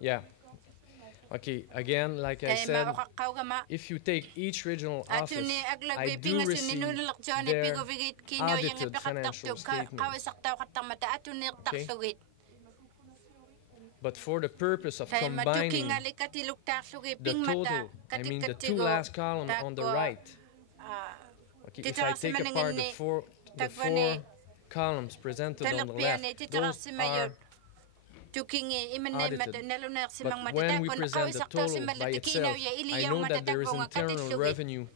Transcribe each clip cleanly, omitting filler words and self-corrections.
Yeah. Okay, again, like I said, if you take each regional office, I do receive their audited financial statements. Okay? But for the purpose of combining the total, I mean the two last columns on the right, okay, if I take apart the four columns presented on the left, those are audited. But when we present the total by itself, I know that there is internal revenue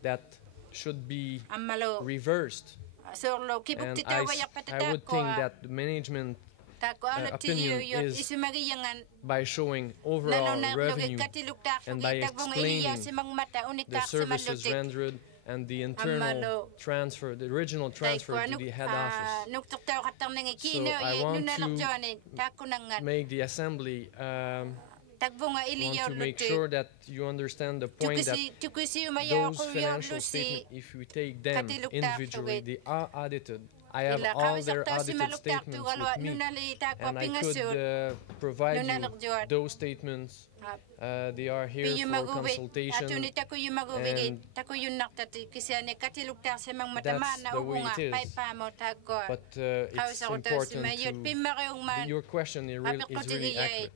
that should be reversed. And I would think that the management opinion is by showing overall revenue and by explaining the services rendered and the internal transfer, the original transfer to the head office. So I want to make the assembly want to make sure that you understand the point that those financial statements, if we take them individually, they are audited. I have all their audited statements with me, and I could provide you those statements. They are here for consultation, and that's the way it is. But it's important to, your question is really accurate.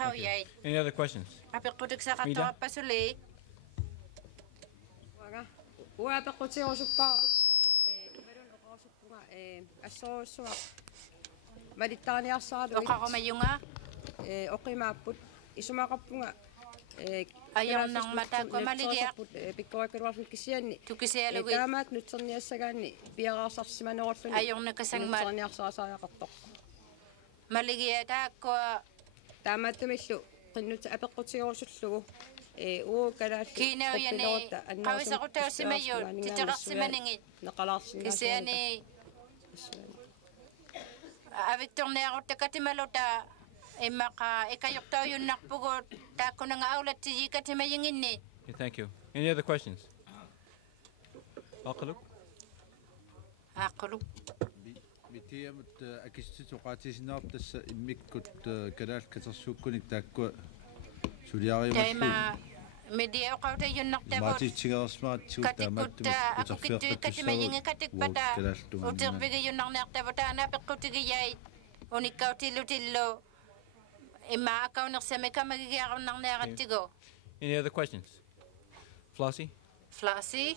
Okay. Any other questions? Ayaw nang mata ko maligya. Ayaw na kasang maligya ta ko. Kinaw yan eh. Kawis ako tayo si Mayor. Titirak si Maningit. Kasi yan eh. Victor na ako takatimalota. Eh maka ikayok tayo yung nakpugot. Tako na nga aulat si Jika timayingin eh. Thank you. Any other questions? Akaluk? Akaluk. Bitiamat akistisuqaatisinnaar tassa immikkut kalaal katersuukkunik taakku suliariumassu Taima media qawta yunnaqtavut katikutta akukittu katimayingi katikpata utirpigi yunnarneartavuta anapeqqutigiyai unikkautillutillu imma akaunersami magigiarunarnearattigu. Any other questions? Flossie? Flossie?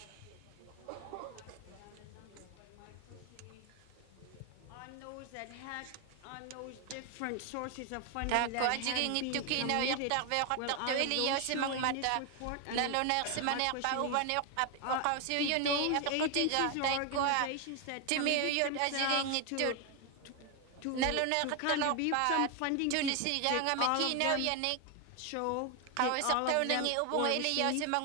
On those different sources of funding that have been committed for the to contribute some funding to all of them show that all of them were received.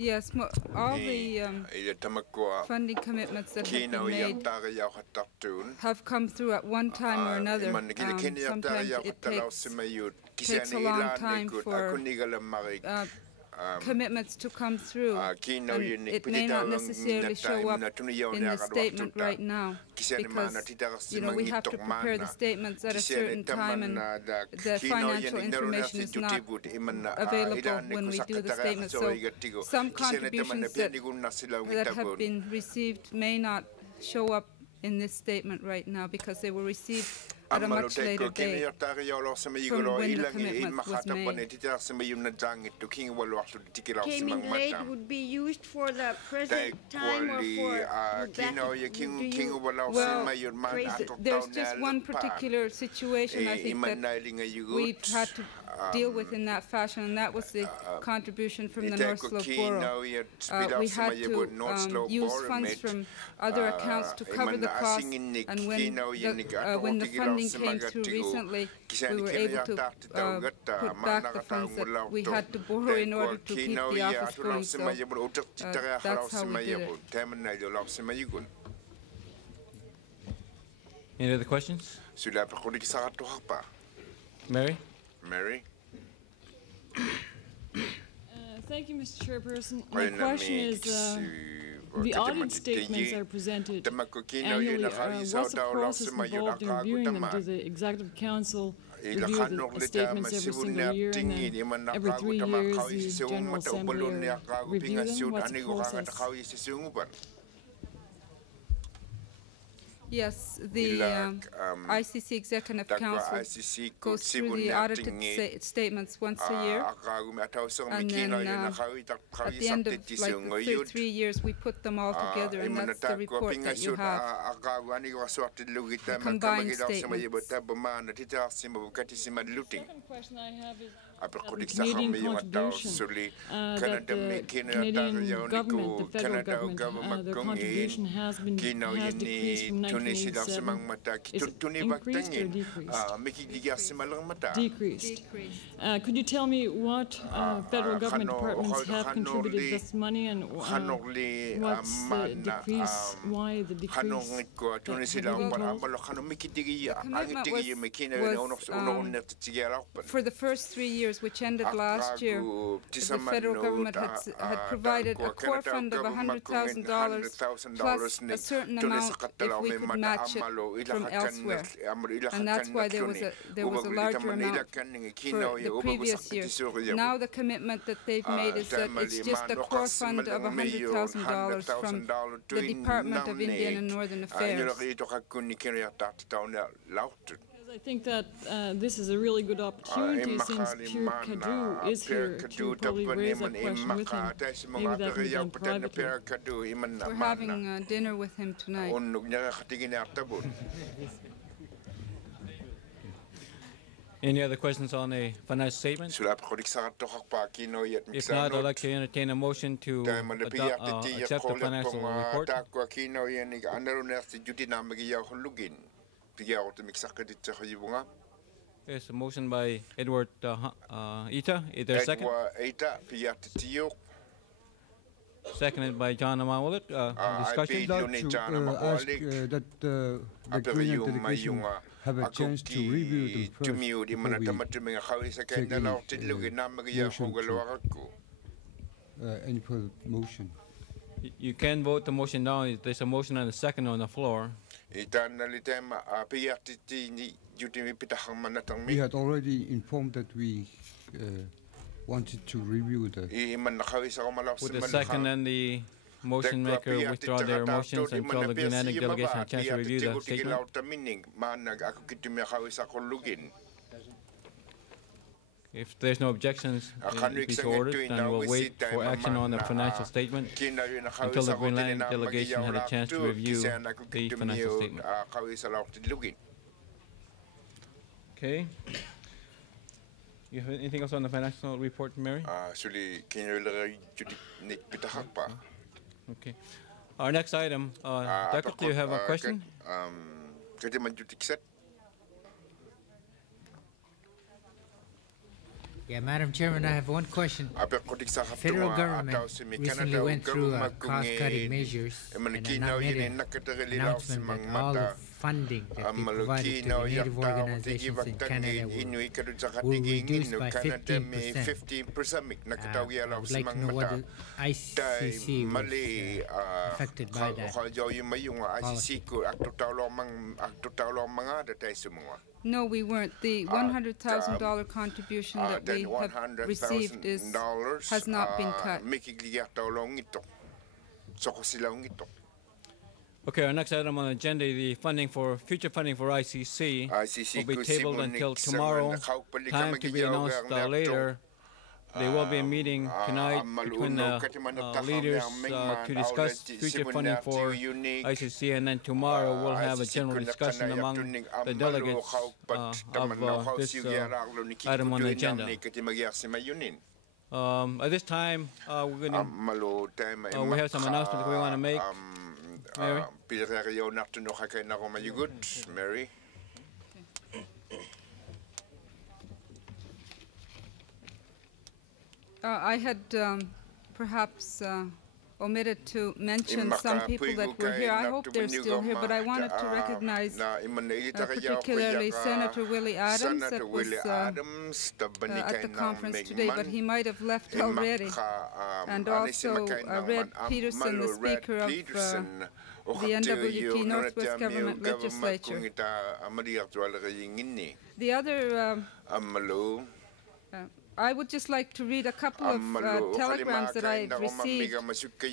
Yes, all the funding commitments that have been made have come through at one time or another. Sometimes it takes a long time for commitments to come through, and it may not necessarily show up in the statement right now because, we have to prepare the statements at a certain time, and the financial information is not available when we do the statement. So some contributions that have been received may not show up in this statement right now because they were received at a much later date from when the commitment was made. Came late would be used for the present time or well, there's just one particular situation I think that we had to deal with in that fashion, and that was the contribution from the North Slope Borough. We had to use funds from other accounts to cover the costs, and when the funding came through recently, we were able to put back the funds that we had to borrow in order to keep the office going. So that's how we did it. Any other questions? Mary? Mary? Thank you, Mr. Chairperson. My question is, the audit statements are presented annually. What's the process involved in reviewing them? Does the Executive Council review the statements every single year, and then every 3 years the General Assembly review them? What's the process? Yes, the ICC Executive Council goes through the audited statements once a year, and then at the end of like 3 years we put them all together, and that's the report that you have, the combined statements. The second question I have is the Canadian contribution, that the Canadian government, the federal government, their contribution has decreased from 1987. Is it increased or decreased? Decreased. Could you tell me what federal government departments have contributed this money, and what's the decrease? Why the decrease? For the first 3 years, which ended last year, the federal government had provided a core fund of $100,000 plus a certain amount if we could match it from elsewhere, and that's why there was a larger amount for the previous year. Now the commitment that they've made is that it's just a core fund of $100,000 from the Department of Indian and Northern Affairs. I think that this is a really good opportunity, since Pierre Cadieux is here, to probably raise that question with him. Maybe that can be done privately. We're having dinner with him tonight. Any other questions on a financial statement? If not, I'd like to entertain a motion to accept the financial report. There's a motion by Edward Ita. Is there a second? Seconded by John Amawulit. Discussion? Ask that the Green delegation have a chance to review them first before we take any further motion. You can vote the motion down. There's a motion and a second on the floor. We had already informed that we wanted to review the... Would the second and the motion maker withdraw their motions until the Green delegation has a chance to review the statement? If there's no objections, it will be so ordered, and we'll wait for action on the financial statement until the Greenland delegation had a chance to review the financial statement. Okay. You have anything else on the financial report, Mary? Okay. Our next item, Doctor, do you have a question? Yeah, Madam Chairman, I have one question. The federal government recently went through cost-cutting measures, and now made an announcement that all the funding that they provided to the Native organizations in Canada will reduce by 15%. I would like to know whether ICC was affected by that policy. No, we weren't. The $100,000 contribution that we have received has not been cut. Okay, our next item on the agenda, the future funding for ICC will be tabled until tomorrow. Time to be announced later. There will be a meeting tonight between the leaders to discuss future funding for ICC, and then tomorrow we'll have a general discussion among the delegates of this item on the agenda. At this time, we have some announcements we want to make. Mary? Mary? I had perhaps omitted to mention some people that were here. I hope they're still here, but I wanted to recognize particularly Senator Willie Adams that was at the conference today, but he might have left already. And also Red Peterson, the Speaker of the NWP Northwest Government Legislature. The other I would just like to read a couple of telegrams that I received.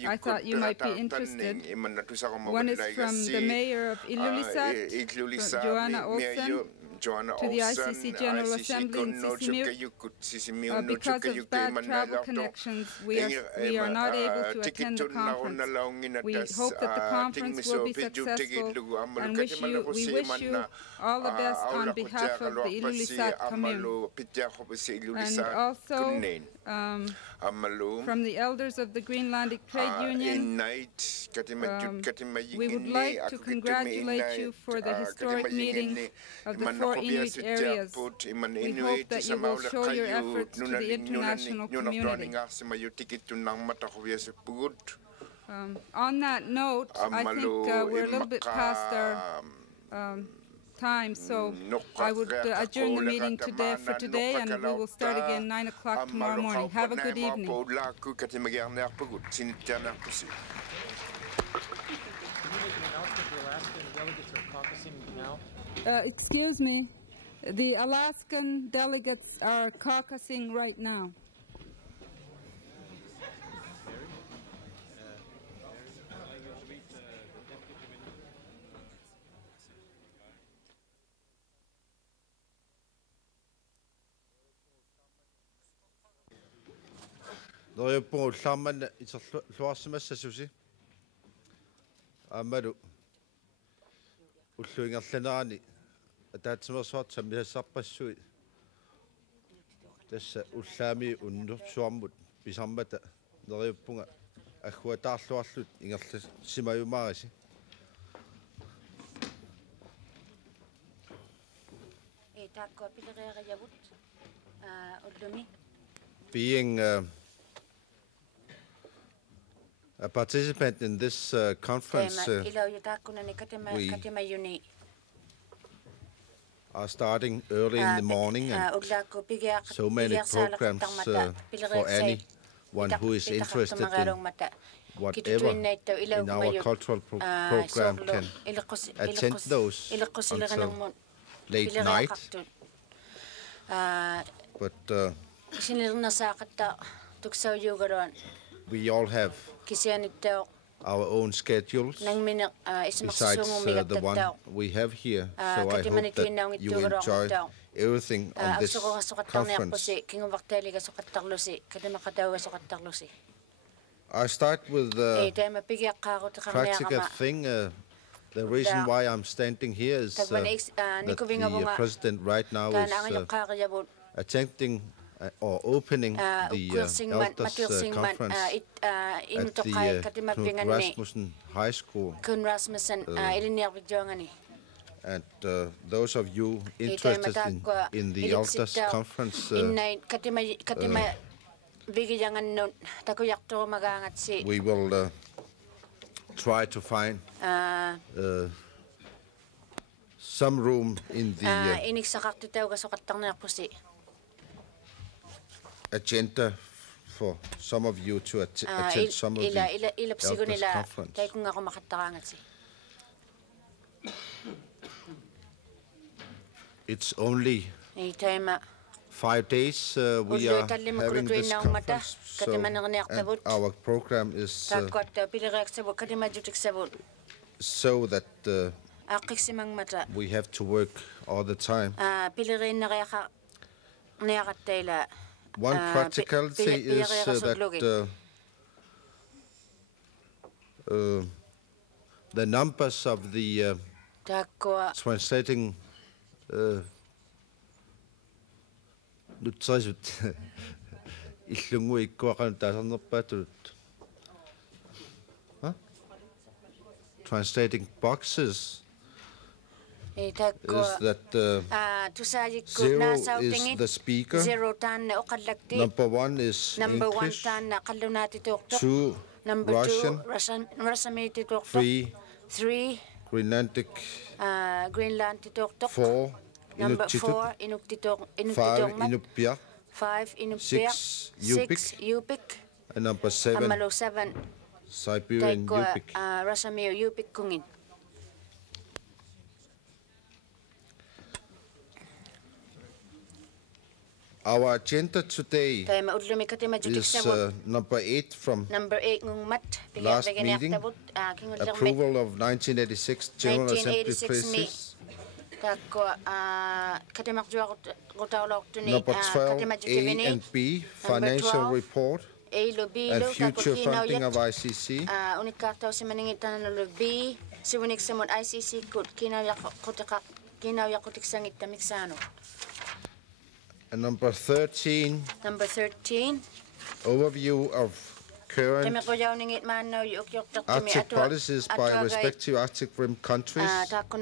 I thought you might be interested. One is from the mayor of Ilulissat, Joanna Olsen, to the ICC General Assembly in Sisimiut. Because of bad travel connections, we are not able to attend the conference. We hope that the conference will be successful and we wish you all the best on behalf of the Ilulissat commune. And also from the elders of the Greenlandic Trade Union, we would like to congratulate you for the historic meeting of the 4 Inuit areas. We hope that you will show your efforts to the international community. On that note, I think we're a little bit past our time, so I would adjourn the meeting for today, and we will start again 9 o'clock tomorrow morning. Have a good evening. Excuse me. The Alaskan delegates are caucusing right now. Noyoppo lamman iserluarsimassa susi. Amalu ulluingerlanerani ataatsimersuart sammihassarpassui. Tassa ullaami unnursuarmut pisarmata neriuppunga agguataarluarlut ingerlasimayumaarisi. Taakko pilereerajavut ullumi. Being a participant in this conference, we are starting early in the morning, and so many programs for anyone who is interested in whatever in our cultural program can attend those until late night. But we all have our own schedules besides the one we have here, so I hope that you enjoy everything on this conference. I start with the practical thing. The reason why I'm standing here is that the president right now is attempting or opening the elders conference at the Knut Rasmussen High School. And those of you interested in the elders conference, we will try to find some room in the agenda for some of you to attend some of the elders conference. It's only 5 days we are having this conference, so, and our program is so that we have to work all the time. One practicality is that the numbers of the translating translating boxes is that 0 is the speaker, number 1 is English, 2 Russian. 3. Greenlandic. Greenland titok. 4. Number 4. Inuk 5. Inuk 5. Inuk 6. 6. Yupik. And number 7. 7. Siberian Yupik. Rasameo Yupik kungin. Our agenda today is number 8 from last meeting, approval of 1986 General Assembly Process. Number 12, A and B, financial report and future funding of ICC. And number 13, overview of current Arctic policies by respective Arctic Rim countries. From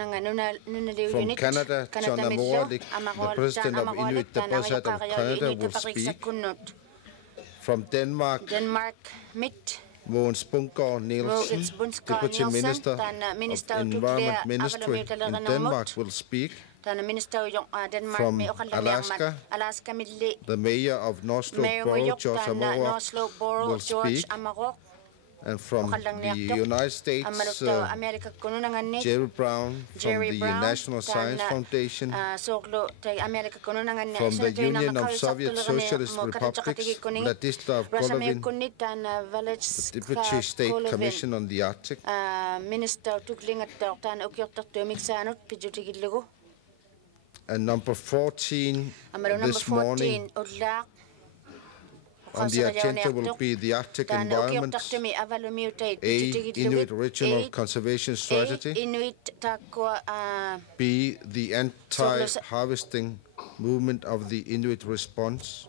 Canada, John Amoralik, the President of Inuit Deposit of Canada, will speak. From Denmark, Mogens Bunker Nielsen, Deputy Minister of Environment Ministry in Denmark, will speak. From Alaska, the mayor of North Slope Borough, George Amorok, will speak. And from the United States, Jerry Brown from the National Science Foundation, from the Union of Soviet Socialist Republics, Vladislav Golovin, the Deputy State Commission on the Arctic. And number 14 this morning on the agenda will be the Arctic environment, A, Inuit Regional Conservation Strategy, B, the anti-harvesting movement of the Inuit response.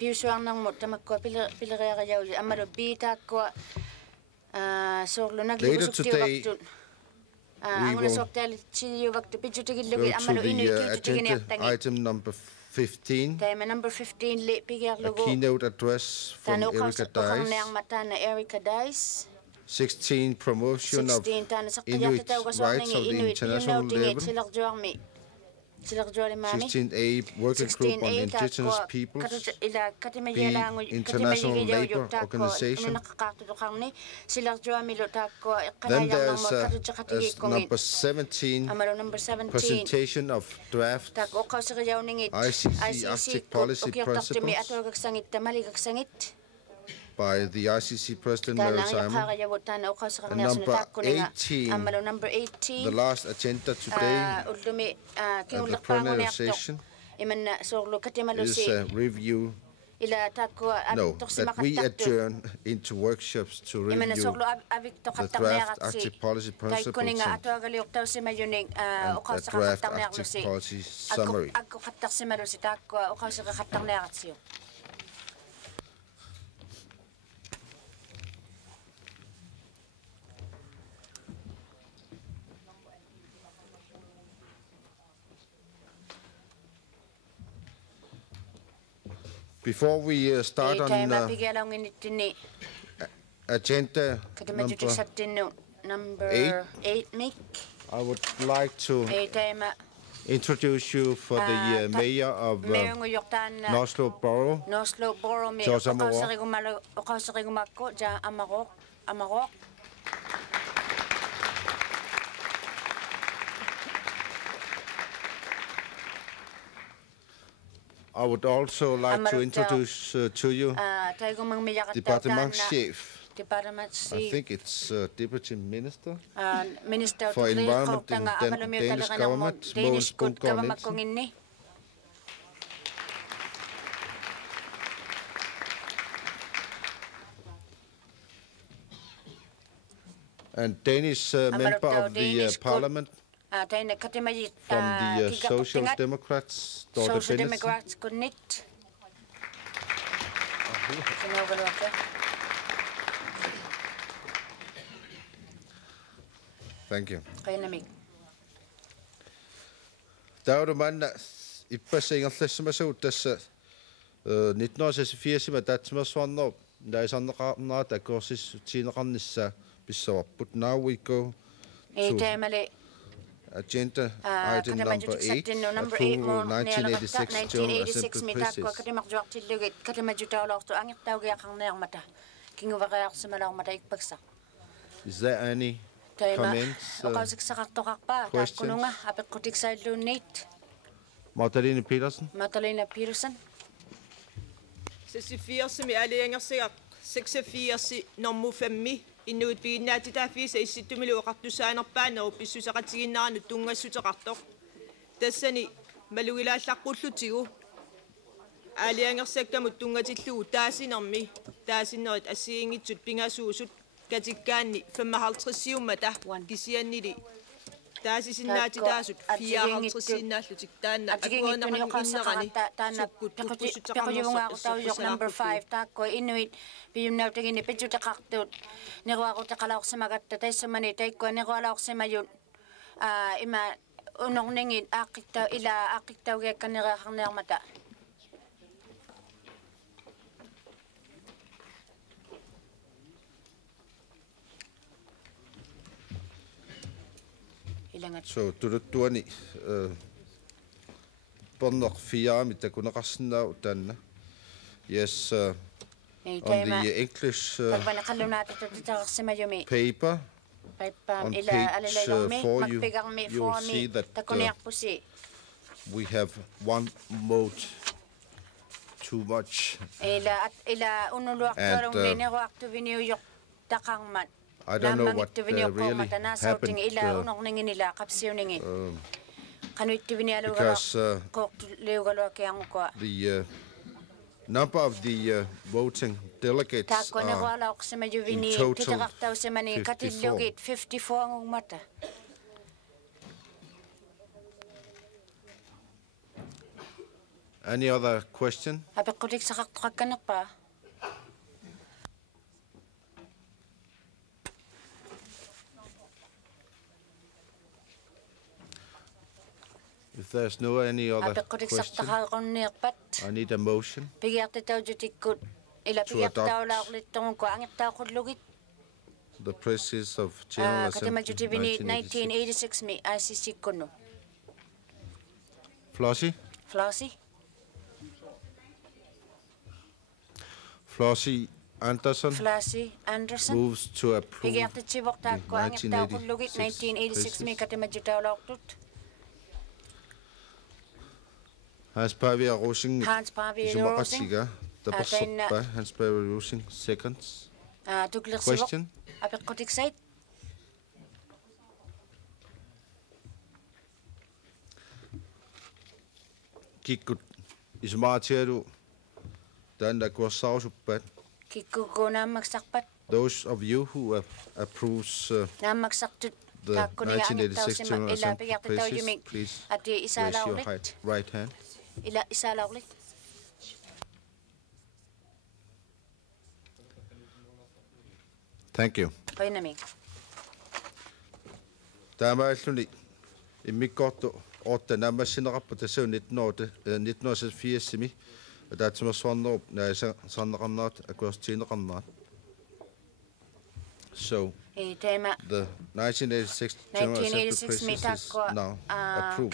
Later today, we will go to the agenda item number 15, a keynote address from Erika Dice. 16, promotion of Inuit rights of the international level. 16A, working group on indigenous peoples. B, International Labour Organization. Then there's number 17, presentation of draft ICC Arctic policy principles by the ICC President Mary Simon. And number 18, the last agenda today, and the plenary session, is a review. No, that we adjourn into workshops to review the draft Arctic policy principles and the draft Arctic policy summary. Before we start on agenda number 8, I would like to introduce you for the mayor of North Slope Borough, George Amorok. I would also like to introduce to you Department Chief. I think it's Deputy Minister for Environment in the Danish government, Mogens Bunker Nielsen. And Danish member of the Parliament. From the Social Democrats, Thank you. Taurumanna ippasingerlassumasuu tassa 1984 tatsimersuarnoo Now we go to agenda item number 8, approval 1986 General Assembly process. Is there any comments, questions? Martalene Petersen. Martalene Petersen. 86 nummer 5 Inuk biinnaatitaaffiisa issittumiluoqartusaanerpaanau pissusaqatiginnaarnu tungassutеqartoq tassani malugilaallaqqullutigu aaliangersakkamut tungatillugu taasinermi taasinneret assiingitsut pingasuusut katikkaanni 55-siummata kisiannili taasisinnaatitaasut 54-sinnaallutik taanna akuanaqanginnerani sukkut tuppusutaqarnersoq number 5 taakko Inuit piyumnautagini pitutaqartut neruaqutaqalaorsimagatta taissamani taikko nerualaorsimayut ima unorningit aaqitta ila aaqittaugiakkaneriaqarniarmata So tuani ponnaq fiaami takunaqarsinnau tanna. Yes, on the English paper on page 4 you'll see that we have one vote too much. And I don't know what really happened because the number of the voting delegates are in total 54. Any other question? If there's no any other question, I need a motion to adopt the process of General Assembly 1986. Flossie? Flossie Anderson moves to approve the 1986 process. Hans Pavi Rosing, Isumaqatiga, Tapasopa, Hans Pavi Rosing, seconds. Question? Kikut Isumatiaru, Dandakuasausupat. Those of you who approves the 1986 General Assembly process, please raise your right hand. Thank you. Taamaalluni immikkortu ortanammassinaqarputasu 1984-simi taatimersuarnerup naasarneqarnaat akuartiineqarnaat. So the 1986 General Assembly process is now approved.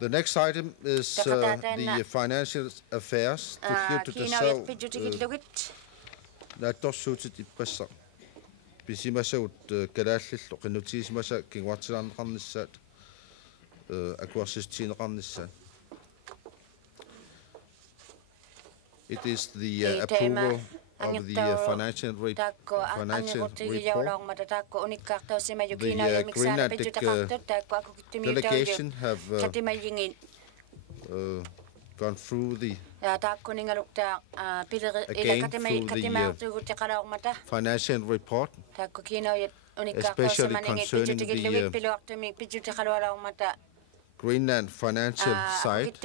The next item is the financial affairs. To the Natorsuutit ippassaq pisimassagut kalaallallu qinutiisimasa kingwartilaarneqarnissaat akuarsistiineqarnissaat. It is the approval of the financial report. The Greenlandic delegation have gone through the financial report, especially concerning the Greenland financial side.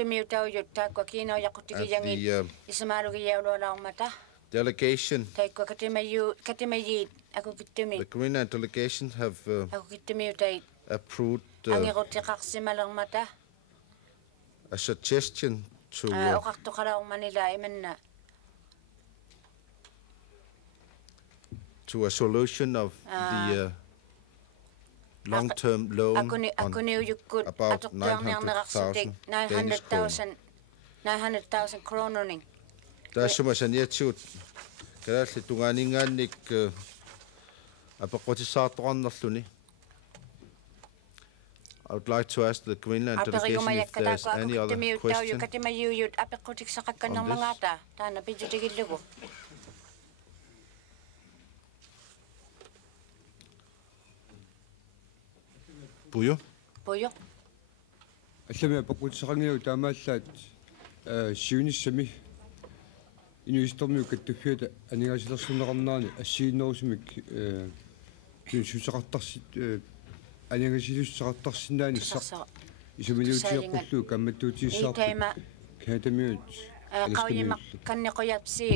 Delegation, the Greenland delegation have approved a suggestion to a solution of the long-term loan on about 900,000 Danish kroner. 900,000 kroner. Tässä sanjatsuut kalaalli tunganingaannik apaqotissaartoqarnerluni. I would like to ask the Greenland delegation if there's any other question. Puyo? Puyo? Allame paqutissaqangiu taamaallaat siunissami inuistormiu kattuffiata anigaasilersuneqarnaani assiinnerusumik susaqartarsit anigaasilussaqartarsinnaani isumiliutiiqqullu kammattuutiissaartu kaatamiut qawimaq kannequyapsi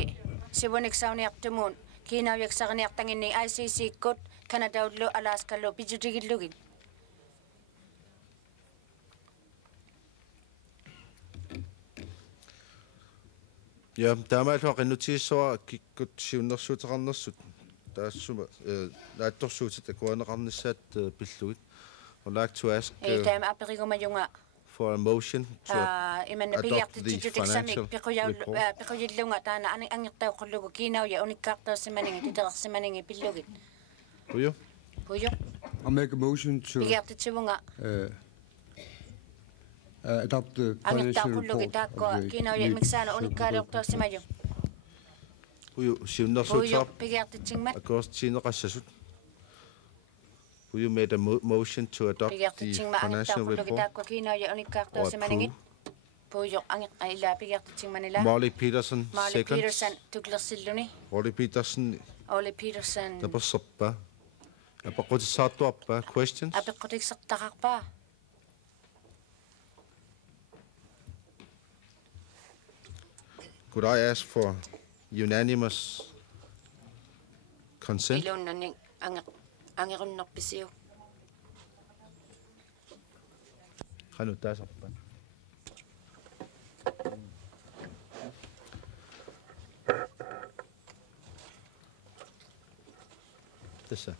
sivuniksauniartumun kiinauyaksarniartanginni ICC-kkut Kanadaullu Alaskallu pijutigillugin. Ja, taamaallu qinnutiissuara kikkut siunnersuuteqarnersut taassuma naattorsuutit akuaneqarnissaat pillugit. I'd like to ask for a motion to adopt the financial report. Puyo? Puyo? I'll make a motion to adopt the financial report of the new Puyo siunnersuuteq across Chineqassasut. Puyo made a motion to adopt the financial report or approve. Molly Peterson seconds. Molly Peterson. Oli Peterson. Tapasoppa. Apaqotissaartuarpa questions? Apaqotisartaqarpa. Could I ask for unanimous consent? Ilunnaning angerunnerpisiu. Qanutaasarpa. Tässä.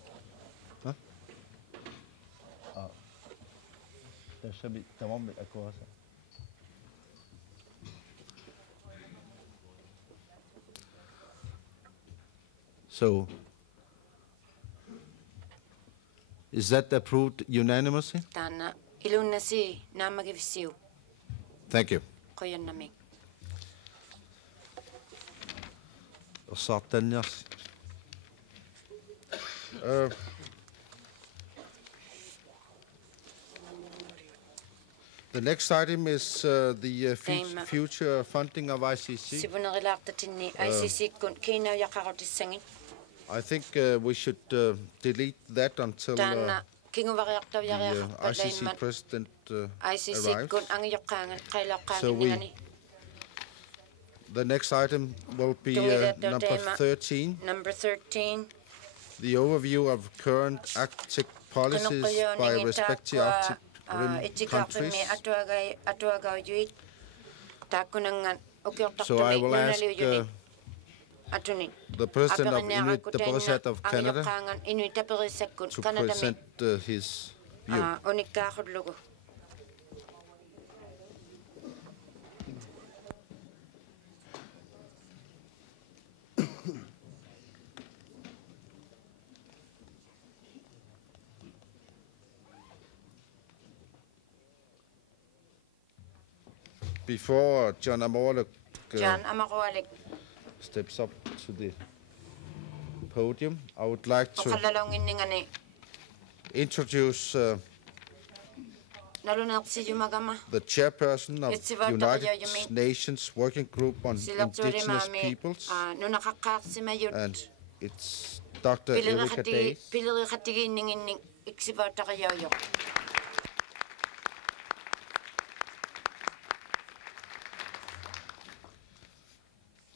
Ha? Tässä tamam akuasa. So, is that approved unanimously? Tanna ilunnasi naamagivisiu. Thank you. Qoyannamik. Osaartanniarsi. The next item is the future funding of ICC. I think we should delete that until the ICC president arrives. So the next item will be number 13. Number 13. The overview of current Arctic policies by respective Arctic Rim countries. So I will ask the President of Inuit Taparisat of Canada to present his view. Before John Amorlik steps up to the podium, I would like to introduce the chairperson of the United Nations Working Group on Indigenous Peoples, and it's Dr. Erika Days.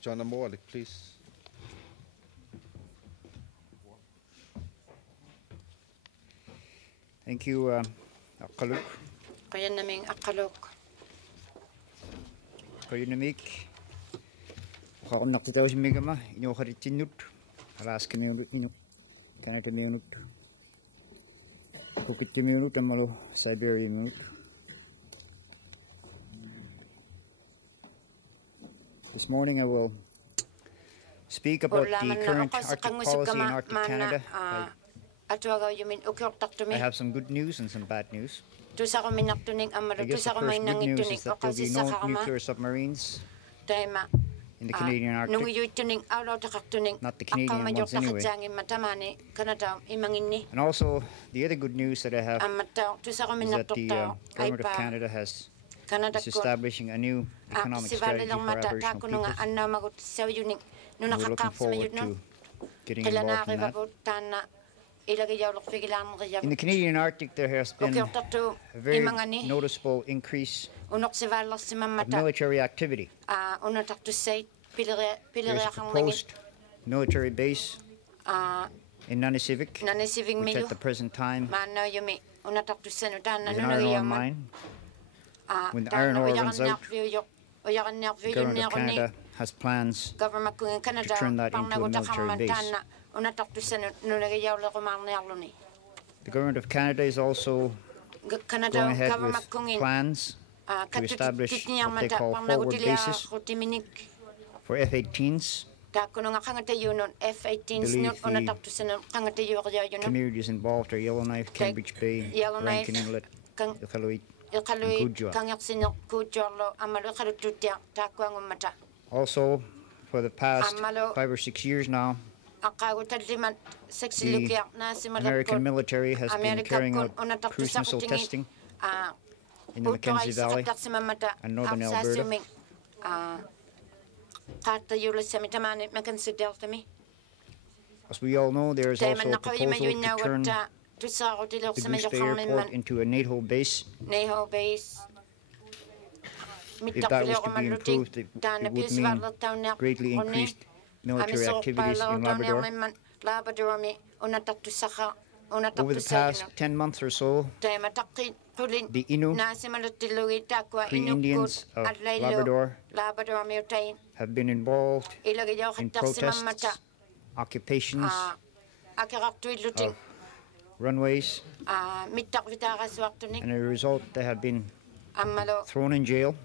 John Amorlik, please. Thank you, Akkaluk. Koyunamik. Nakakitaw si Megama, inukaritsinut. Alaska minut. Canada minut. Kukit minut, amalo Siberia minut. This morning I will speak about the current Arctic policy in Arctic Canada. I have some good news and some bad news. I guess the first good news is that there will be no nuclear submarines in the Canadian Arctic. Not the Canadian ones anyway. And also, the other good news that I have is that the Government of Canada is establishing a new economic strategy for Aboriginal peoples. And we're looking forward to getting involved in that. In the Canadian Arctic, there has been a very noticeable increase of military activity. There's a proposed military base in Nanisivik, which at the present time is an iron ore mine. When the iron ore runs out, the Government of Canada has plans to turn that into a military base. The Government of Canada is also going ahead with plans to establish what they call forward bases for F-18s. The communities involved are Yellowknife, Cambridge Bay, Rankin Inlet, Iqaluit, and Kuujjuaq. Also, for the past 5 or 6 years now, the American military has been carrying out cruise missile testing in the Mackenzie Valley and northern Alberta. As we all know, there is also a proposal to turn the Goose Bay Airport into a NATO base. If that was to be improved, it would mean greatly increased military activities in Labrador. Over the past 10 months or so, the Inuk, Cree Indians of Labrador, have been involved in protests, occupations of runways, and as a result, they have been thrown in jail.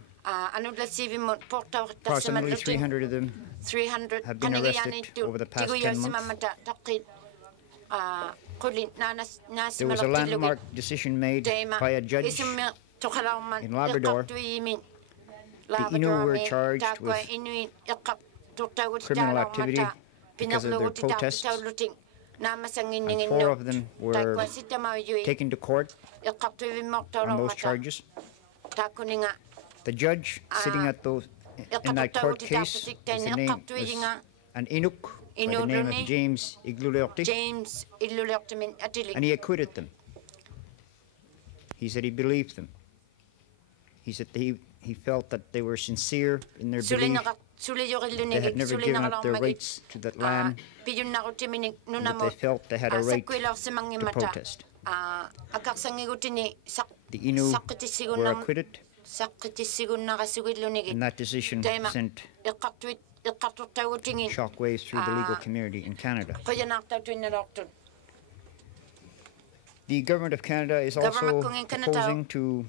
Approximately 300 of them have been arrested over the past 10 months. There was a landmark decision made by a judge in Labrador. The Inuk were charged with criminal activity because of their protests, and 4 of them were taken to court on those charges. The judge sitting at in that court case was an Inuk by the name of James Iglulerti, and he acquitted them. He said he believed them. He said he felt that they were sincere in their belief. They had never given up their rights to that land, and that they felt they had a right to protest. The Inuk were acquitted, and that decision sent shockwaves through the legal community in Canada. The Government of Canada is also proposing to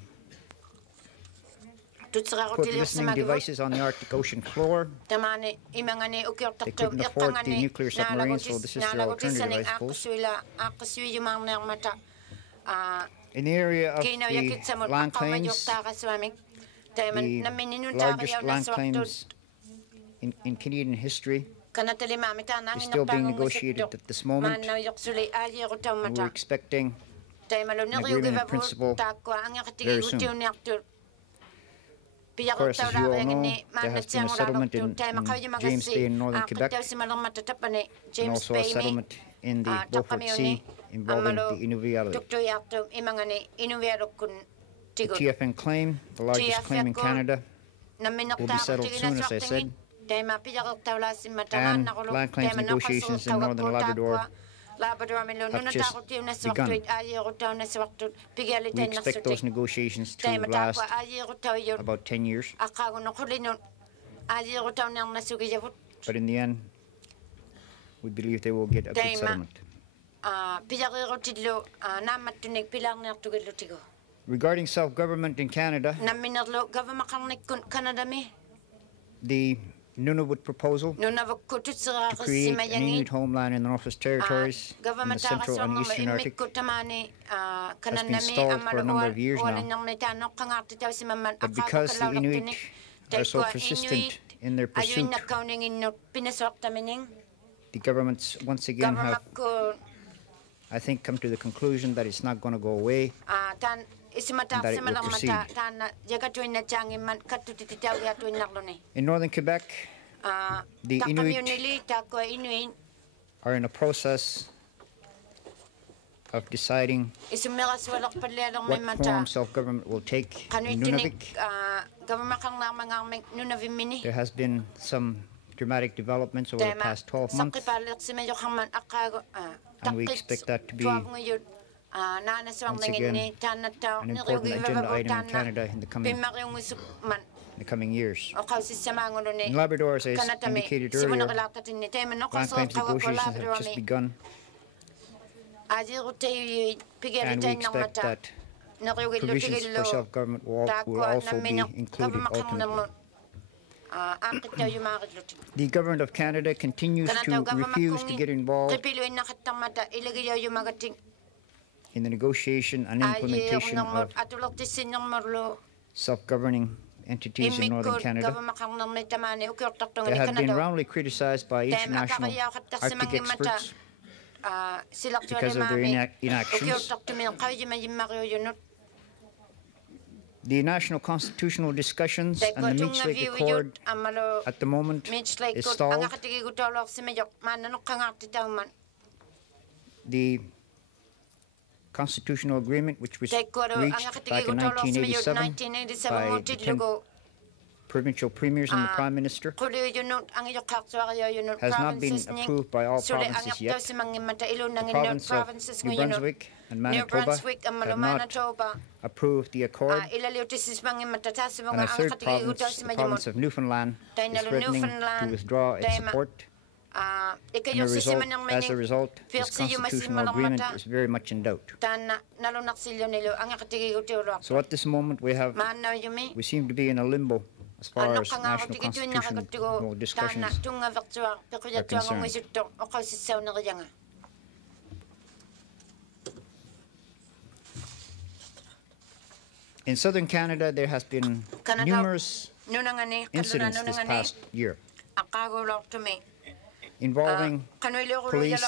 put listening devices on the Arctic Ocean floor. They couldn't afford the nuclear submarines, so this is their alternative, I suppose. In the area of the land claims, the largest land claims in Canadian history is still being negotiated at this moment. We're expecting an agreement in principle very soon. Of course, as you all know, there has been a settlement in James Bay in northern Quebec, and also a settlement in the Beaufort Sea involving the Inuvialu. The TFN claim, the largest claim in Canada, will be settled soon, as I said, and land claims negotiations in northern Labrador just begun. We expect those negotiations to last about 10 years. But in the end, we believe they will get a good settlement. Regarding self-government in Canada, the Nunavut proposal to create an Inuit homeland in the Northwest Territories in the Central and Eastern Arctic has been stalled for a number of years now. But because the Inuit are so persistent in their pursuit, the governments once again have, I think, come to the conclusion that it's not going to go away, and that it will proceed. In northern Quebec, the Inuit are in a process of deciding what form self-government will take in Nunavik. There has been some dramatic developments over the past 12 months, and we expect that to be once again an important agenda item in Canada in the coming years. In Labrador, as I indicated earlier, land claims negotiations have just begun, and we expect that provisions for self-government will also be included ultimately. The Government of Canada continues to refuse to get involved in the negotiation and implementation of self-governing entities in northern Canada. They have been roundly criticized by international Arctic experts because of their inactions. The national constitutional discussions and the Meat Slate Accord at the moment is stalled. The constitutional agreement, which was reached back in 1987 by the 10 provincial premiers and the Prime Minister, has not been approved by all provinces yet. The province of New Brunswick and Manitoba have not approved the accord, and a third province, the province of Newfoundland, is threatening to withdraw its support. As a result, this constitutional agreement is very much in doubt. So at this moment, we seem to be in a limbo as far as national constitutional discussions are concerned. In southern Canada, there has been numerous incidents this past year involving police,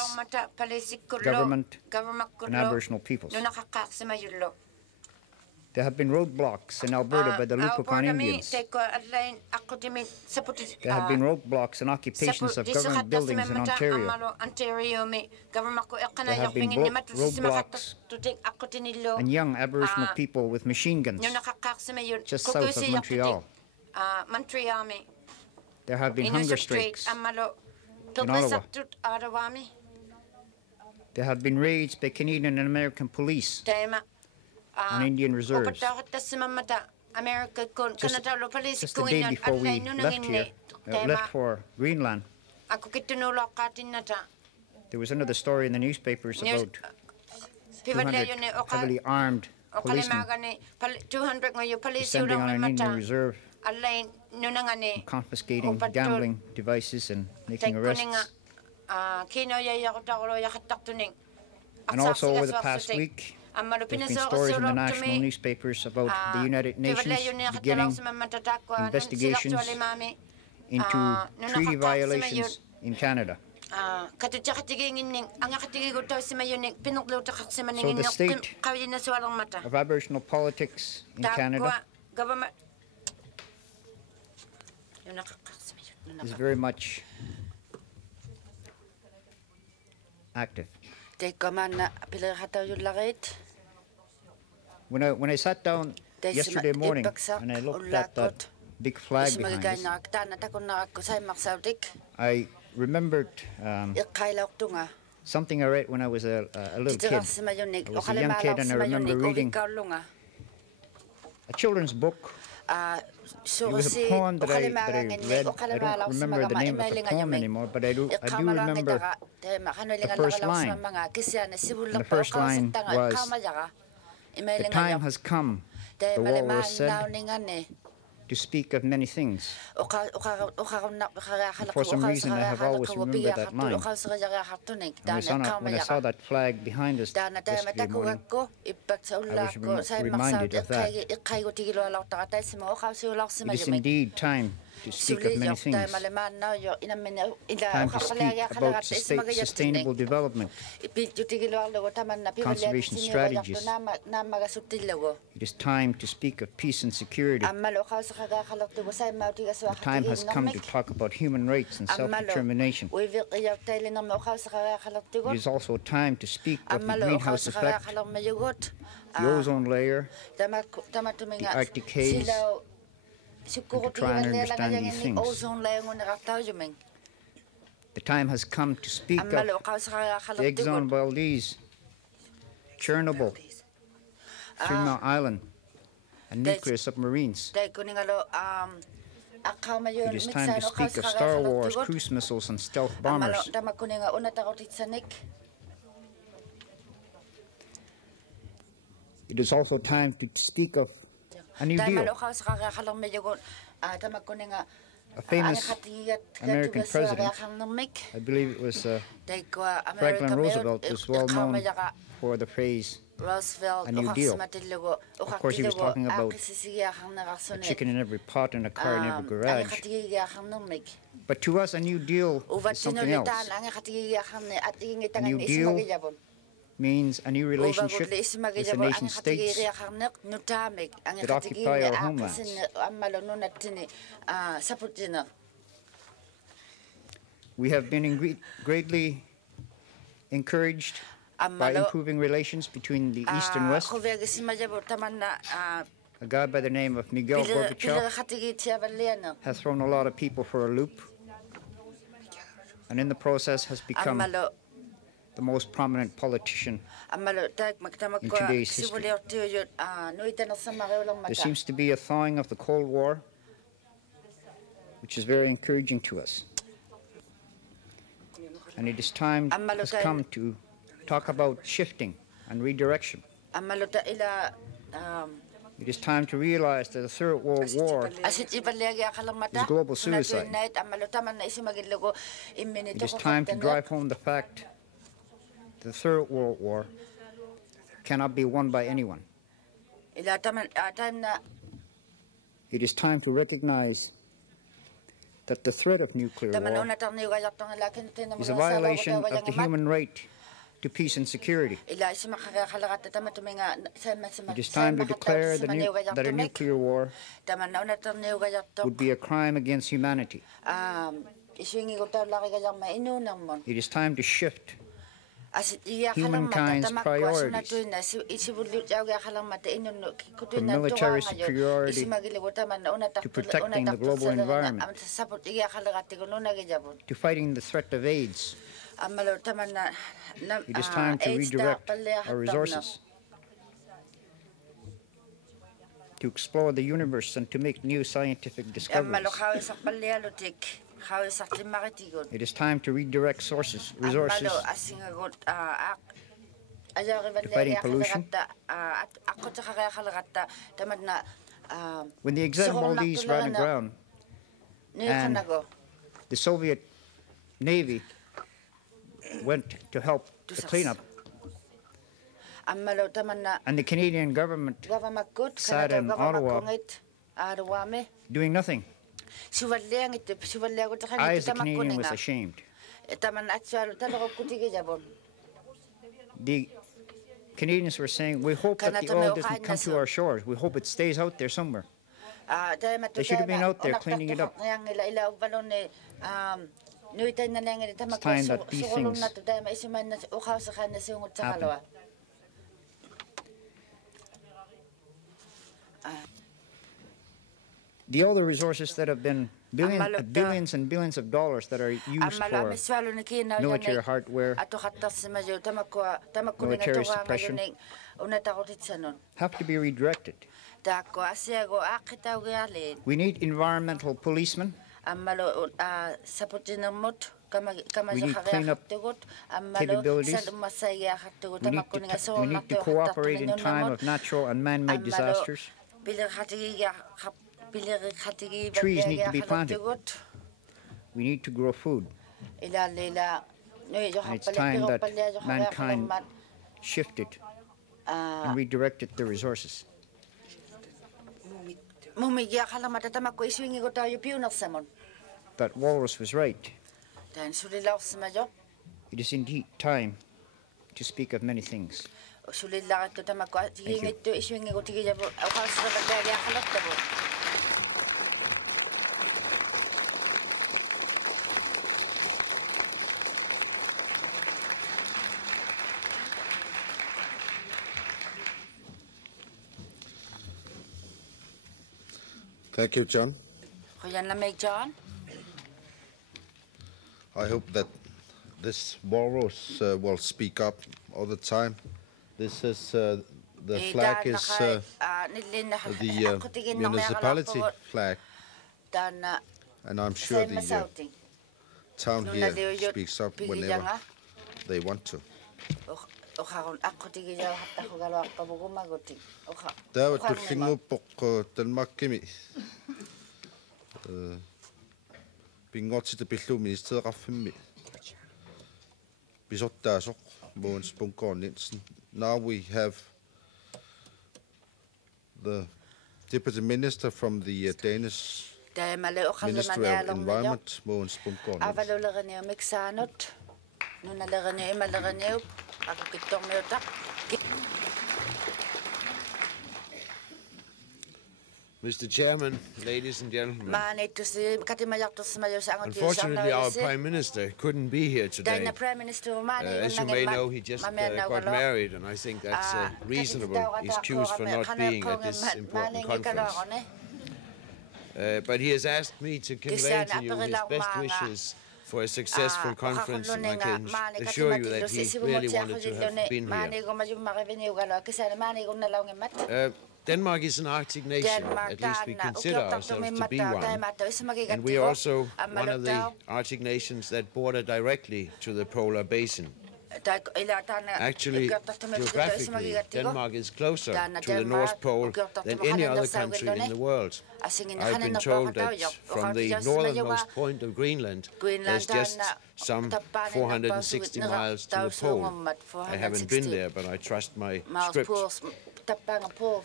government, and Aboriginal peoples. There have been roadblocks in Alberta by the Lupukon Indians. There have been roadblocks and occupations of government buildings in Ontario. There have been roadblocks and young Aboriginal people with machine guns just south of Montreal. There have been hunger strikes in Ottawa. There have been raids by Canadian and American police on Indian reserves. Just the day before we left here, left for Greenland, there was another story in the newspapers about 200 heavily armed policemen descending on an Indian reserve, confiscating gambling devices and making arrests. And also over the past week, there's been stories in the national newspapers about the United Nations beginning investigations into treaty violations in Canada. So the state of Aboriginal politics in Canada is very much active. When I sat down yesterday morning and I looked at that big flag behind us, I remembered something I read when I was a little kid. I was a young kid, and I remember reading a children's book. It was a poem that I read. I don't remember the name of the poem anymore, but I do remember the first line. And the first line was, "The time has come," the walrus said, "to speak of many things." And for some reason, I have always remembered that line. And when I saw that flag behind us yesterday morning, I was reminded of that. It is indeed time to speak of many things. Time to speak about sustainable development, conservation strategies. It is time to speak of peace and security. The time has come to talk about human rights and self-determination. It is also time to speak of the greenhouse effect, the ozone layer, the Arctic haze, and to try and understand these things. The time has come to speak of the Exxon Valdez, Chernobyl, 3 Mile Island, and nuclear submarines. It is time to speak of Star Wars, cruise missiles, and stealth bombers. It is also time to speak of a new deal. A famous American president, I believe it was Franklin Roosevelt, was well known for the phrase, "a new deal." Of course, he was talking about a chicken in every pot and a car in every garage. But to us, a new deal is something else. A new deal means a new relationship with the nation states that occupy our homelands. We have been greatly encouraged by improving relations between the East and West. A guy by the name of Miguel Gorbachev has thrown a lot of people for a loop, and in the process has become the most prominent politician in today's history. There seems to be a thawing of the Cold War, which is very encouraging to us. And it is time has come to talk about shifting and redirection. It is time to realize that the Third World War is global suicide. It is time to drive home the fact that the Third World War cannot be won by anyone. It is time to recognize that the threat of nuclear war is a violation of the human right to peace and security. It is time to declare that a nuclear war would be a crime against humanity. It is time to shift humankind's priorities from military superiority to protecting the global environment, to fighting the threat of AIDS. It is time to redirect our resources, to explore the universe and to make new scientific discoveries. It is time to redirect resources to fighting pollution. When the Exxon Valdez ran aground and the Soviet Navy went to help the cleanup, and the Canadian government sat in Ottawa doing nothing, I, as a Canadian, was ashamed. The Canadians were saying, we hope that the oil doesn't come to our shores. We hope it stays out there somewhere. They should have been out there cleaning it up. It's time that these things happen. the other resources that have been billions and billions of dollars that are used for military hardware, military suppression, have to be redirected. We need environmental policemen. We need cleanup capabilities. We need to cooperate in time of natural and man-made disasters. Trees need to be planted. We need to grow food. And it's time that mankind shifted and redirected the resources. That Walrus was right. It is indeed time to speak of many things. Thank you. Thank you, John. I hope that this walrus will speak up all the time. This is the flag is the municipality flag, and I'm sure the town here speaks up whenever they want to. There was the fingerbook Denmark kimi. Pingot the pillow minister raffimi. Bisotta Bones Bunkon. Now we have the Deputy Minister from the Danish Ministry of Environment, Bones Bunkon. Mr. Chairman, ladies and gentlemen, unfortunately our Prime Minister couldn't be here today. As you may know, he just got married, and I think that's a reasonable excuse for not being at this important conference. But he has asked me to convey to you his best wishes for a successful conference, and I can assure you that he really wanted to have been here. Denmark is an Arctic nation, at least we consider ourselves to be one, and we are also one of the Arctic nations that border directly to the polar basin. Actually, geographically, Denmark is closer to the North Pole than any other country in the world. I've been told that from the northernmost point of Greenland, there's just some 460 miles to the pole. I haven't been there, but I trust my script.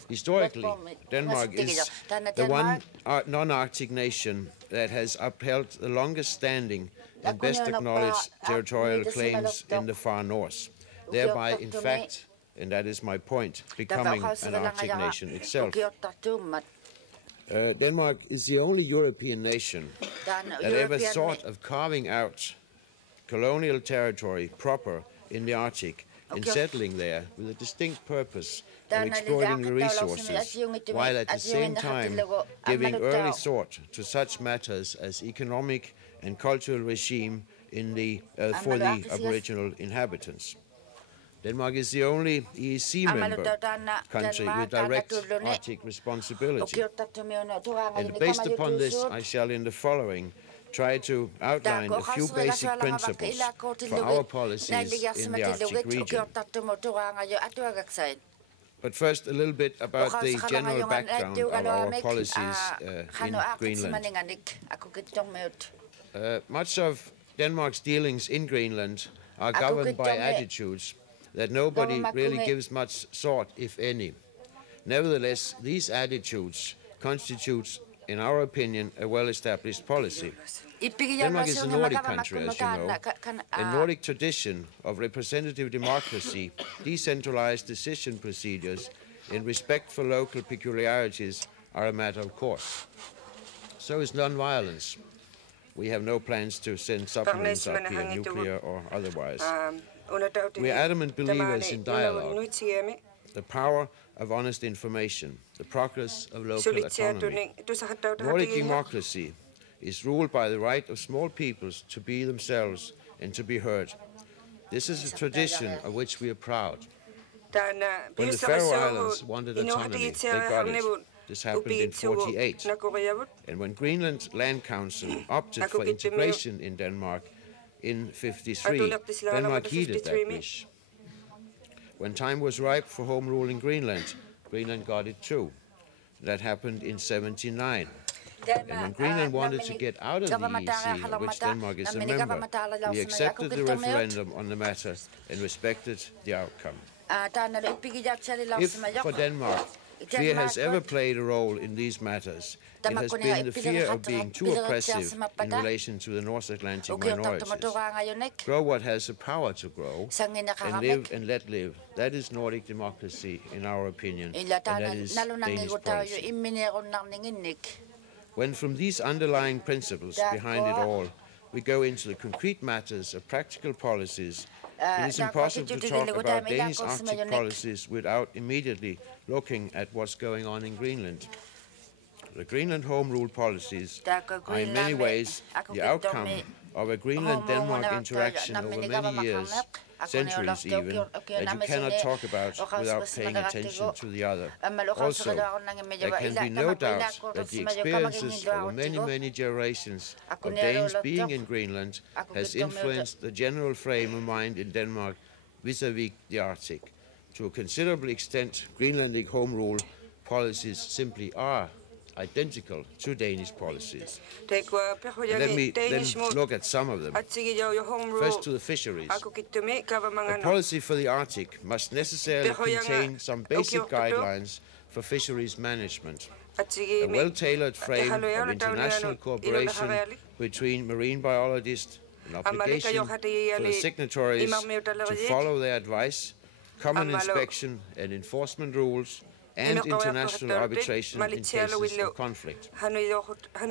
Historically, Denmark is the one non-Arctic nation that has upheld the longest standing and best acknowledged territorial claims in the far north, thereby, in fact, and that is my point, becoming an Arctic nation itself. Denmark is the only European nation that ever thought of carving out colonial territory proper in the Arctic and settling there with a distinct purpose of exploiting the resources, while at the same time giving early thought to such matters as economic and cultural regime for the Aboriginal inhabitants. Denmark is the only EEC member country with direct Arctic responsibility. And based upon this, I shall in the following try to outline a few basic principles for our policies in the Arctic region. But first, a little bit about the general background of our policies in Greenland. Much of Denmark's dealings in Greenland are governed by attitudes that nobody really gives much thought, if any. Nevertheless, these attitudes constitute, in our opinion, a well-established policy. Denmark is a Nordic country, as you know. A Nordic tradition of representative democracy, decentralized decision procedures, and respect for local peculiarities are a matter of course. So is non-violence. We have no plans to send supplements up here, nuclear or otherwise. We are adamant believers in dialogue. The power of honest information, the progress of local autonomy. Nordic democracy is ruled by the right of small peoples to be themselves and to be heard. This is a tradition of which we are proud. When the Faroe Islands wanted autonomy, they got it. This happened in 1948. And when Greenland Land Council opted for integration in Denmark in 1953, Denmark heeded that wish. When time was ripe for home rule in Greenland, Greenland got it too. That happened in 1979. And when Greenland wanted to get out of the EEC, of which Denmark is a member, we accepted the referendum on the matter and respected the outcome. If, for Denmark, fear has ever played a role in these matters, it has been the fear of being too oppressive in relation to the North Atlantic minorities. Grow what has the power to grow, and live and let live. That is Nordic democracy, in our opinion, and that is Danish policy. When from these underlying principles behind it all, we go into the concrete matters of practical policies, it is impossible to talk about Danish Arctic policies without immediately looking at what's going on in Greenland. The Greenland Home Rule policies are in many ways the outcome of a Greenland-Denmark interaction over many years, centuries even, that you cannot talk about without paying attention to the other. Also, there can be no doubt that the experiences over many, many generations of Danes being in Greenland has influenced the general frame of mind in Denmark vis-à-vis the Arctic. To a considerable extent, Greenlandic home rule policies simply are identical to Danish policies. Let me then look at some of them. First, to the fisheries. A policy for the Arctic must necessarily contain some basic guidelines for fisheries management. A well-tailored frame of international cooperation between marine biologists, an obligation for the signatories to follow their advice, common inspection and enforcement rules, and international arbitration in cases of conflict. An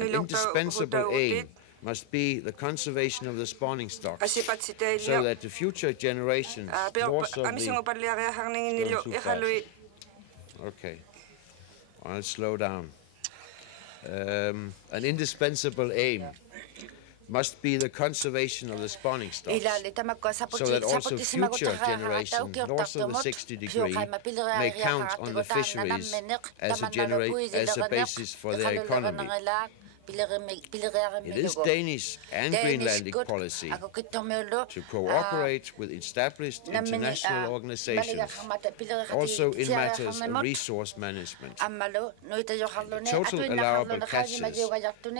indispensable aim must be the conservation of the spawning stocks, so that the future generations north of the... Going too fast. Okay, I'll slow down. An indispensable aim must be the conservation of the spawning stocks, so that also future generations north of the 60 degree may count on the fisheries as a basis for their economy. It is Danish and Greenlandic policy to cooperate with established international organizations, also in matters of resource management. The total allowable catches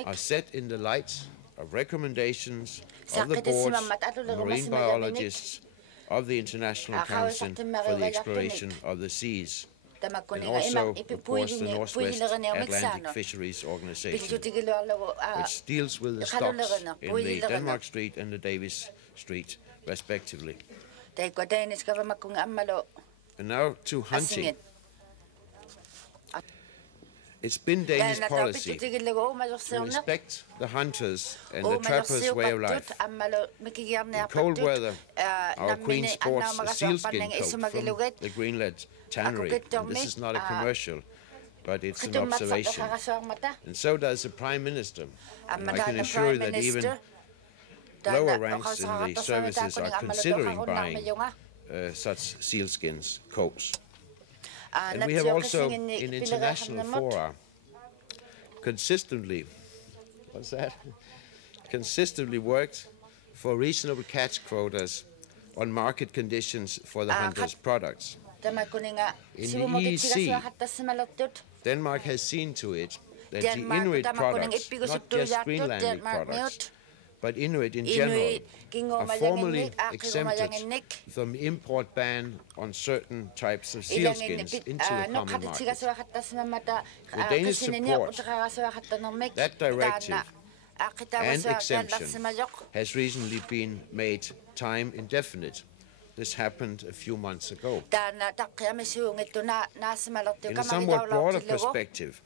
are set in the light of recommendations of the boards of marine biologists of the International Council for the Exploration of the Seas, and also, of course, the Northwest Atlantic Fisheries Organization, which deals with the stocks in the Denmark Street and the Davis Street, respectively. And now to hunting. It's been Danish policy to respect the hunters and the trappers' way of life. In cold weather, our queen sports a sealskin coat from the Greenland tannery. And this is not a commercial, but it's an observation. And so does the Prime Minister. And I can assure you that even lower ranks in the services are considering buying such sealskins coats. And we have also, in international fora, consistently worked for reasonable catch quotas on market conditions for the hunters' products. In the EEC, Denmark has seen to it that the Inuit products, not just Greenlandic products, but Inuit in general, are formally exempted from the import ban on certain types of sealskins into the common market. With Danish support, that directive and exemption has recently been made time indefinite. This happened a few months ago. In a somewhat broader perspective,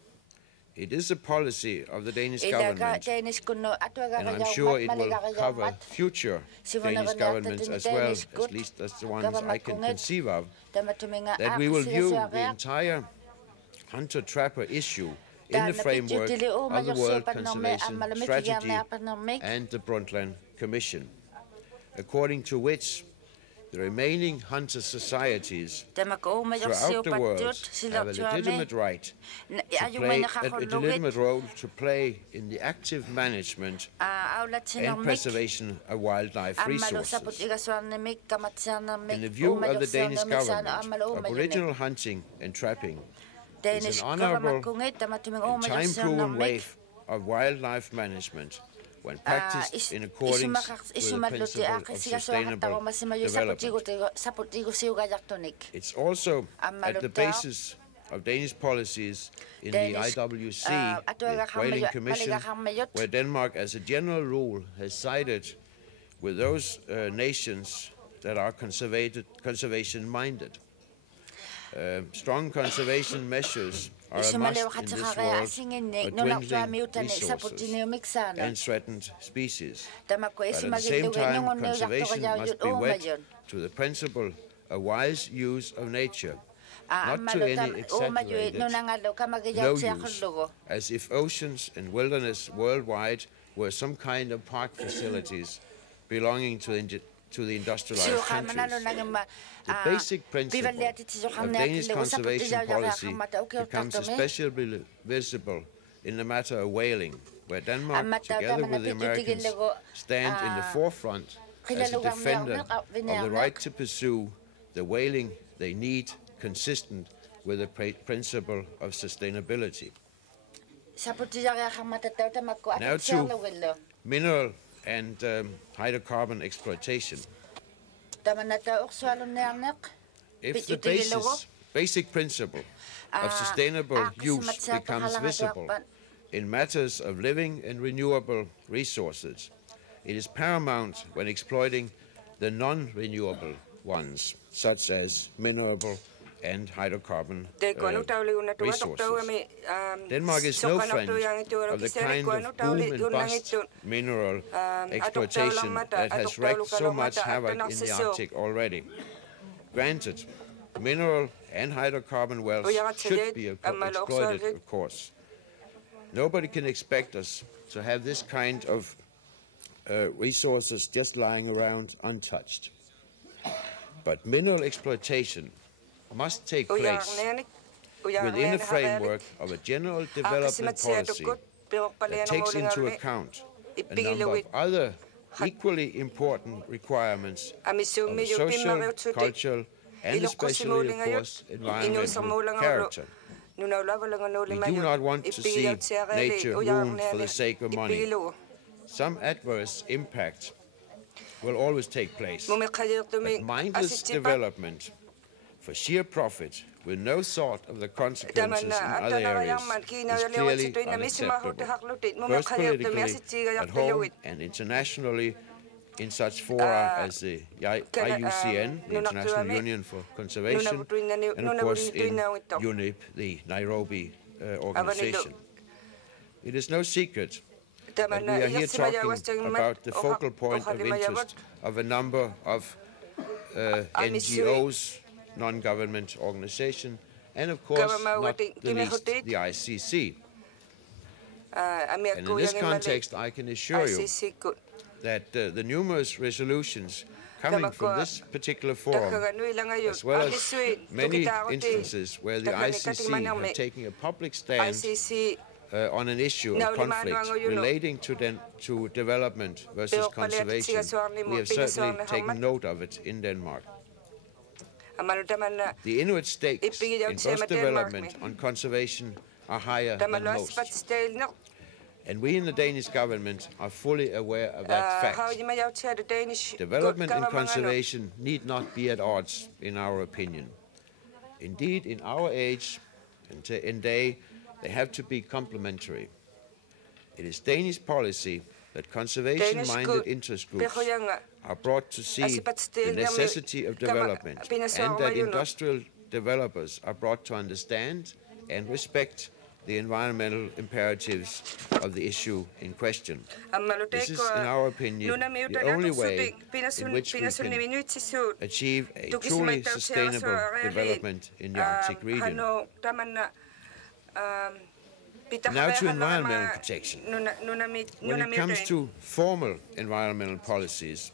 It is a policy of the Danish government, and I'm sure it will cover future Danish governments as well, at least as the ones I can conceive of, that we will view the entire hunter-trapper issue in the framework of the World Conservation Strategy and the Brundtland Commission, according to which the remaining hunter societies throughout the world have a legitimate right to play a legitimate role to play in the active management and preservation of wildlife resources. In the view of the Danish government, aboriginal hunting and trapping is an honorable and time-proven way of wildlife management when practiced in accordance with the principle of sustainable development. It's also at the basis of Danish policies in the IWC, the Whaling Commission, where Denmark, as a general rule, has sided with those nations that are conservation-minded. Strong conservation measures are a must in this world for dwindling resources and threatened species. But at the same time, conservation must be wed to the principle of wise use of nature, not to any exaggerated no use, as if oceans and wilderness worldwide were some kind of park facilities belonging to the industrialized countries. The basic principle of Danish conservation policy becomes especially visible in the matter of whaling, where Denmark, together with the Americans, stand in the forefront as a defender of the right to pursue the whaling they need, consistent with the principle of sustainability. Now to mineral and hydrocarbon exploitation. If the basic principle of sustainable use becomes visible in matters of living and renewable resources, it is paramount when exploiting the non-renewable ones, such as mineral and hydrocarbon resources. Denmark is no friend of the kind of boom and bust mineral exploitation that has wreaked so much havoc in the Arctic already. Granted, mineral and hydrocarbon wells should be exploited, of course. Nobody can expect us to have this kind of resources just lying around untouched. But mineral exploitation must take place within the framework of a general development policy that takes into account a number of other equally important requements of a social, cultural, and especially, of course, environmental character. We do not want to see nature ruined for the sake of money. Some adverse impact will always take place, but mindless development for sheer profit, with no thought of the consequences in other areas, is clearly unacceptable, both politically at home and internationally in such fora as the IUCN, the International Union for Conservation, and of course in UNEP, the Nairobi organization. It is no secret that we are here talking about the focal point of interest of a number of NGOs, non-government organization, and of course, not the least, the ICC. And in this context, I can assure you that the numerous resolutions coming from this particular forum, as well as many instances where the ICC have taken a public stand on an issue of conflict relating to development versus conservation, we have certainly taken note of it in Denmark. The Inuit stakes in both development and conservation are higher than most. And we in the Danish government are fully aware of that fact. Development and conservation need not be at odds, in our opinion. Indeed, in our age and day, they have to be complementary. It is Danish policy that conservation-minded interest groups are brought to see the necessity of development, and that industrial developers are brought to understand and respect the environmental imperatives of the issue in question. This is, in our opinion, the only way in which we can achieve a truly sustainable development in the Arctic region. Now to environmental protection. When it comes to formal environmental policies,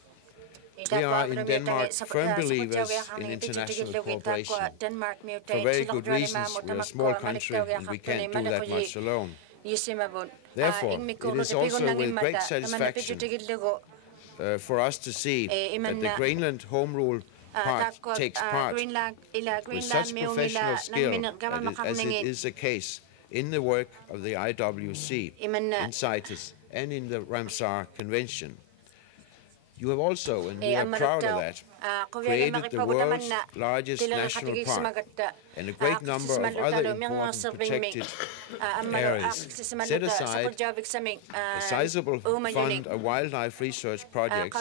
we are in Denmark firm believers in international cooperation. For very good reasons. We are a small country and we can't do that much alone. Therefore, it is also with great satisfaction for us to see that the Greenland Home Rule part takes part with such professional skill as it is the case in the work of the IWC, in CITES, and in the Ramsar Convention. You have also, and we are proud of that, created the world's largest national park and a great number of other important protected areas. Set aside a sizable fund of wildlife research projects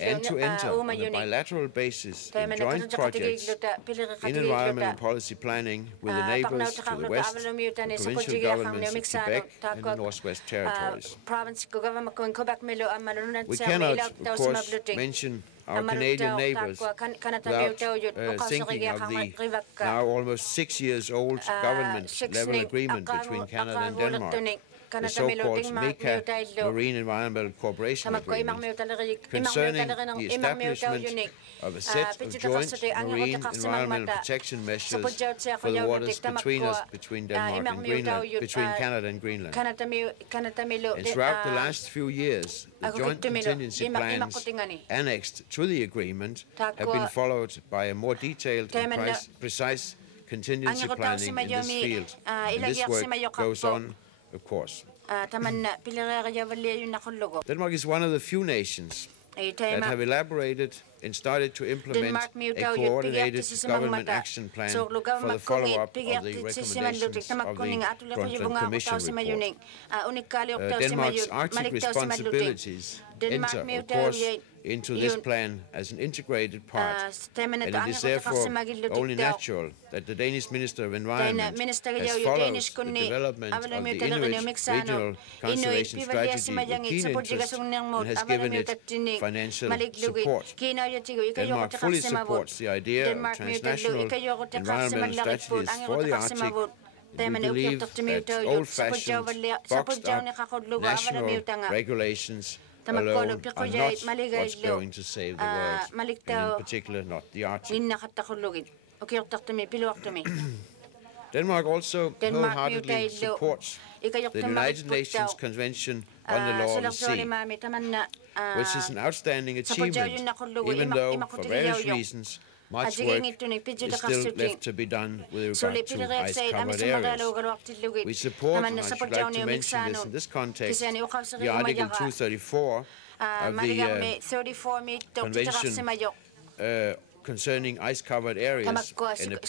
and to enter on a bilateral basis in joint projects in environmental policy planning with the neighbors to the west, the provincial governments of Quebec and the Northwest Territories. We cannot, of course, mention our Canadian neighbors without thinking of the now almost 6 years old government-level agreement between Canada and Denmark, the so-called MICA Marine Environmental Cooperation Agreement, concerning the establishment of a set of joint marine environmental protection measures for the waters between us, between Denmark and Greenland, between Canada and Greenland. And throughout the last few years, the joint contingency plans annexed to the agreement have been followed by a more detailed and precise contingency planning in this field. And this work goes on, of course. Denmark is one of the few nations that have elaborated and started to implement a coordinated government action plan for the follow-up of the recommendations of the Brundtland Commission report. Denmark's Arctic responsibilities enter, of course, into this plan as an integrated part, and it is therefore only natural that the Danish Minister of Environment has followed the development of the Inuit regional conservation strategy with keen interest and has given it financial support. Denmark fully supports the idea of transnational environmental strategies for the Arctic. We believe that old-fashioned, boxed-up national regulations alone are not what's going to save the world, and in particular not the Arctic. Denmark also wholeheartedly supports the United Nations Convention on the Law of the Sea, which is an outstanding achievement, even though, for various reasons, much work is still left to be done with regard to ice-covered areas. We support, and I should like to mention this in this context, the Article 234 of the Convention concerning ice-covered areas and